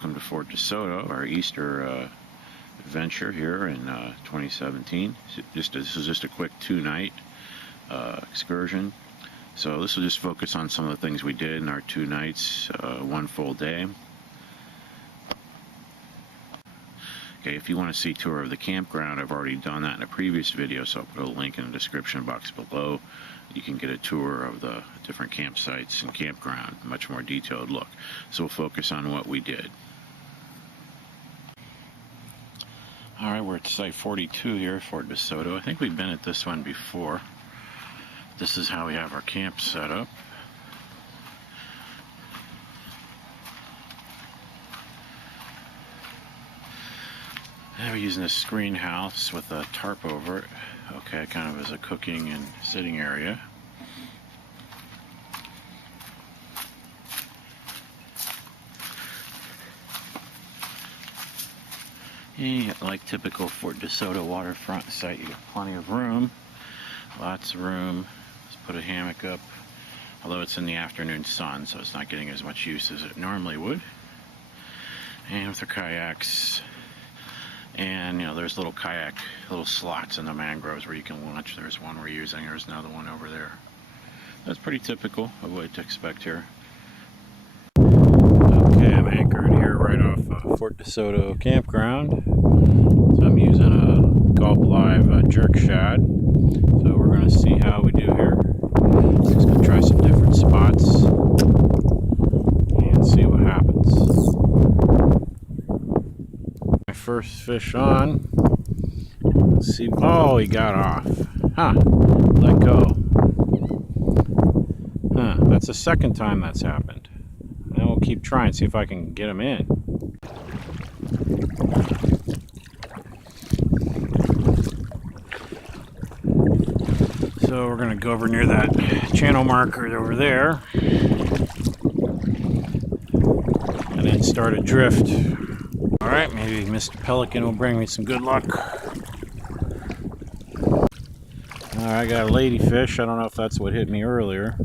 welcome to Fort DeSoto, our Easter adventure here in 2017. This is just a quick 2-night excursion. So this will just focus on some of the things we did in our 2 nights, 1 full day. Okay, if you want to see a tour of the campground, I've already done that in a previous video, so I'll put a link in the description box below. You can get a tour of the different campsites and campground, a much more detailed look. So we'll focus on what we did. Alright, we're at site 42 here, Fort DeSoto. I think we've been at this one before. This is how we have our camp set up. We're using a screen house with a tarp over it. Okay, kind of as a cooking and sitting area. And like typical Fort DeSoto waterfront site, you got plenty of room. Lots of room. Let's put a hammock up. Although it's in the afternoon sun, so it's not getting as much use as it normally would. And with our kayaks. And, you know, there's little slots in the mangroves where you can launch. There's one we're using. There's another one over there. That's pretty typical of what to expect here. Okay, I'm anchored here right off Fort DeSoto Campground. So I'm using a Gulp Live jerk shad. So we're going to see how we do here. Just going to try some different spots and see what happens. First fish on. Let's see. Oh, he got off. Huh. Let go. Huh. That's the second time that's happened. And we'll keep trying, see if I can get him in. So we're going to go over near that channel marker over there. And then start a drift. Alright, maybe Mr. Pelican will bring me some good luck. Alright, I got a ladyfish. I don't know if that's what hit me earlier.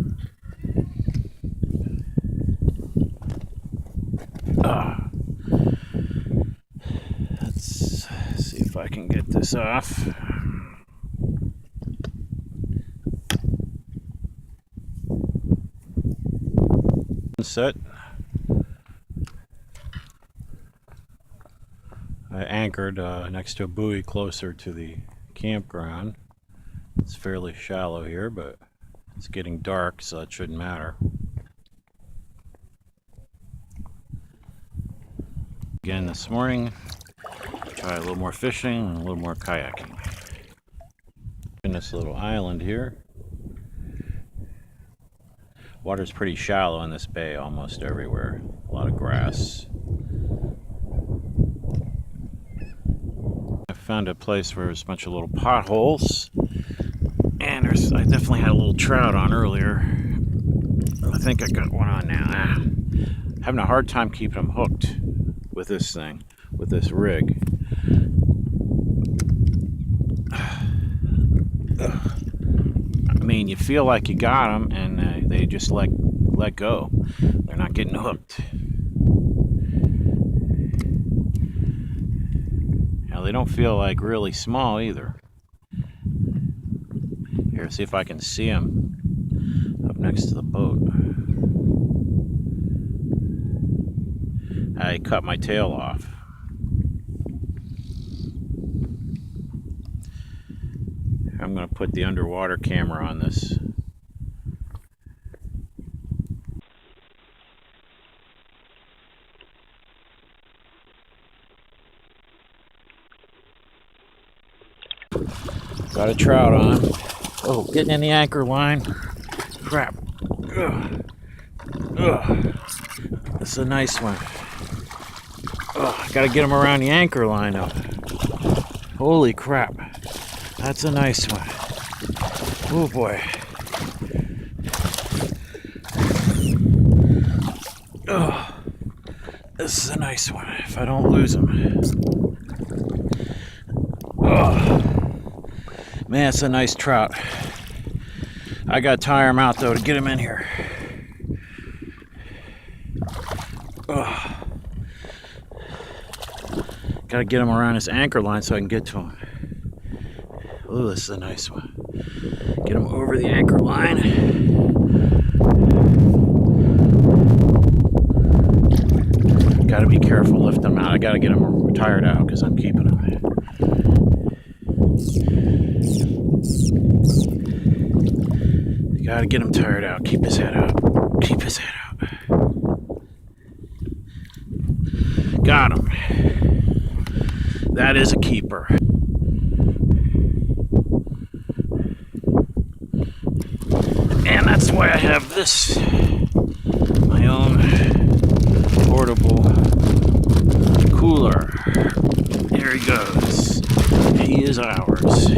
Let's see if I can get this off. Set. I anchored next to a buoy closer to the campground. It's fairly shallow here, but it's getting dark, so it shouldn't matter. Again this morning, try a little more fishing and a little more kayaking. In this little island here. Water's pretty shallow in this bay almost everywhere. A lot of grass. Found a place where there's a bunch of little potholes, and I definitely had a little trout on earlier. I think I got one on now. Having a hard time keeping them hooked with this thing, with this rig. I mean, you feel like you got them, and they just let go. They're not getting hooked. They don't feel like really small either. Here, see if I can see them up next to the boat. I cut my tail off. I'm going to put the underwater camera on this. Got a trout on. Oh, getting in the anchor line. Crap. Ugh. Ugh. That's a nice one. Oh, gotta get him around the anchor line though. Holy crap. That's a nice one. Oh boy. Oh, this is a nice one if I don't lose him. Oh. Man, it's a nice trout. I gotta tire him out though to get him in here. Oh, Gotta get him around his anchor line so I can get to him. Ooh, this is a nice one. Get him over the anchor line. Gotta be careful lifting him out. I gotta get him tired out because I'm keeping him. Gotta get him tired out. Keep his head out. Keep his head out. Got him. That is a keeper. And that's why I have this. My own portable cooler. There he goes. He is ours.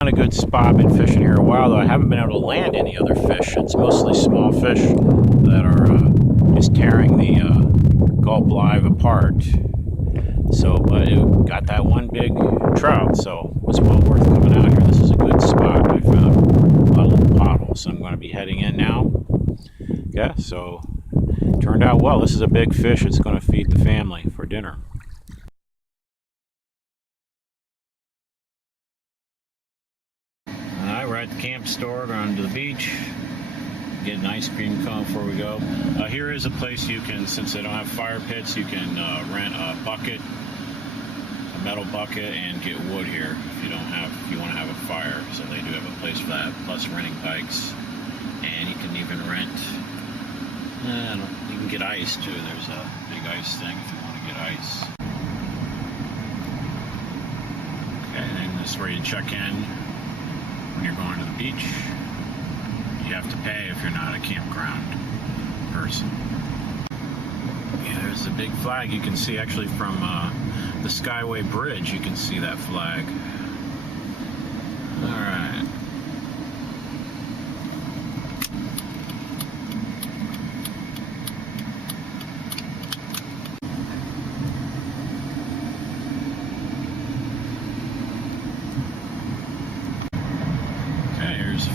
A good spot. Been fishing here a while, though I haven't been able to land any other fish. It's mostly small fish that are just tearing the Gulf Live apart. So, but it got that one big trout, so it was well worth coming out here. This is a good spot. I found a lot of little potholes, so I'm going to be heading in now. Yeah, so turned out well. This is a big fish. It's going to feed the family for dinner. We're at the camp store, going to the beach, get an ice cream cone before we go. Here is a place you can, since they don't have fire pits, you can rent a bucket, a metal bucket, and get wood here if you want to have a fire. So they do have a place for that, plus renting bikes. And you can even rent, you can get ice too. There's a big ice thing if you want to get ice. Okay, and then this is where you check in. When you're going to the beach, you have to pay if you're not a campground person. Yeah, there's a big flag you can see actually from the Skyway Bridge. You can see that flag. All right.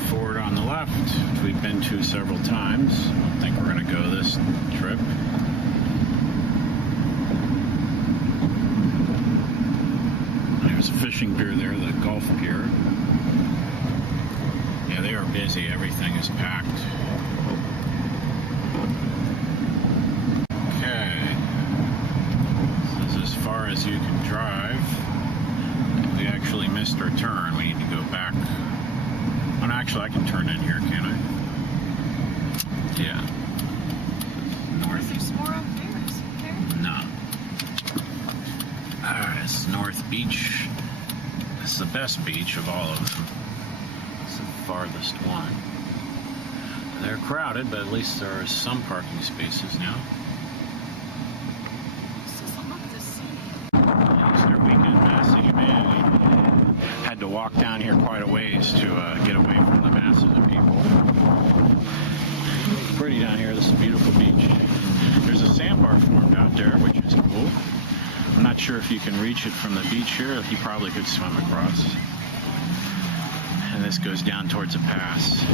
Ford on the left, which we've been to several times. I don't think we're going to go this trip. There's a fishing pier there, the Gulf Pier. Yeah, they are busy. Everything is packed. Okay. This is as far as you can drive. We actually missed our turn. We need to go back. Oh, no, actually, I can turn in here, can't I? Yeah. North. There's more up there, isn't there? No. Alright, this is North Beach. This is the best beach of all of them. It's the farthest one. They're crowded, but at least there are some parking spaces now. This doesn't look the same. Easter weekend, massive humanity. Had to walk down here quite a ways to get away from the masses of people. It's pretty down here. This is a beautiful beach. There's a sandbar formed out there, which is cool. I'm not sure if you can reach it from the beach here. You probably could swim across. And this goes down towards a pass.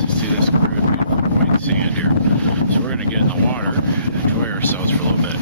So see this crude, beautiful white sand here. So we're going to get in the water and enjoy ourselves for a little bit.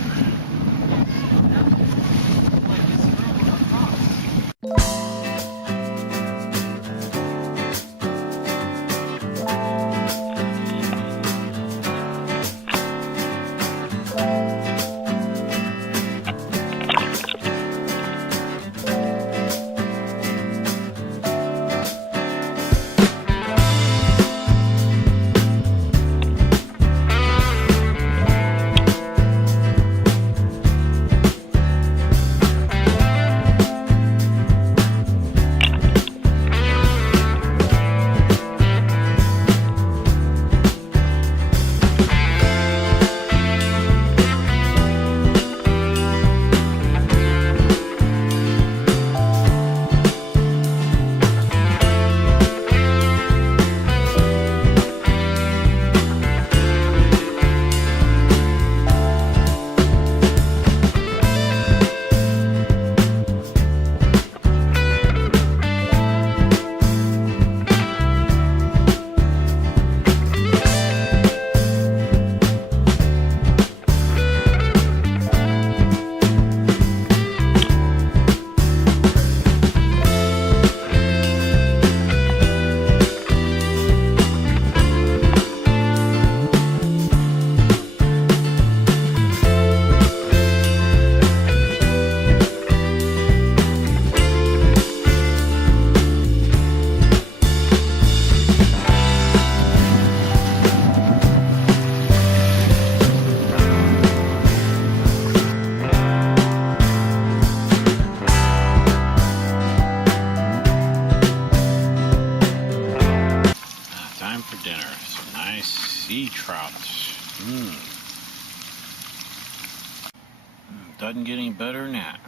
doesn't get any better than that.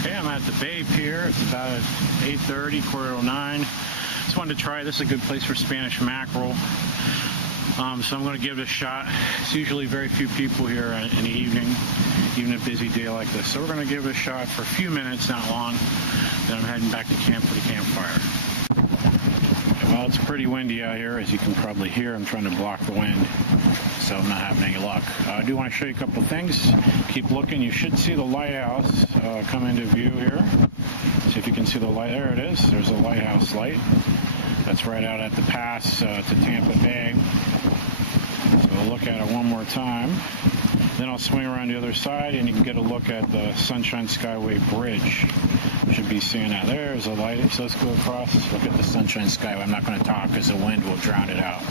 Okay, I'm at the Bay Pier. It's about 8:30, 8:45. Just wanted to try. This is a good place for Spanish mackerel. So I'm going to give it a shot. It's usually very few people here in the evening, even a busy day like this. So we're going to give it a shot for a few minutes, not long. Then I'm heading back to camp for the campfire. Well, it's pretty windy out here, as you can probably hear. I'm trying to block the wind, so I'm not having any luck. I do want to show you a couple things. Keep looking. You should see the lighthouse come into view here. See if you can see the light. There it is. There's a lighthouse light. That's right out at the pass to Tampa Bay. So we'll look at it one more time. Then I'll swing around the other side and you can get a look at the Sunshine Skyway Bridge. You should be seeing that. There's a light. So let's go across. Look at the Sunshine Skyway. I'm not going to talk because the wind will drown it out.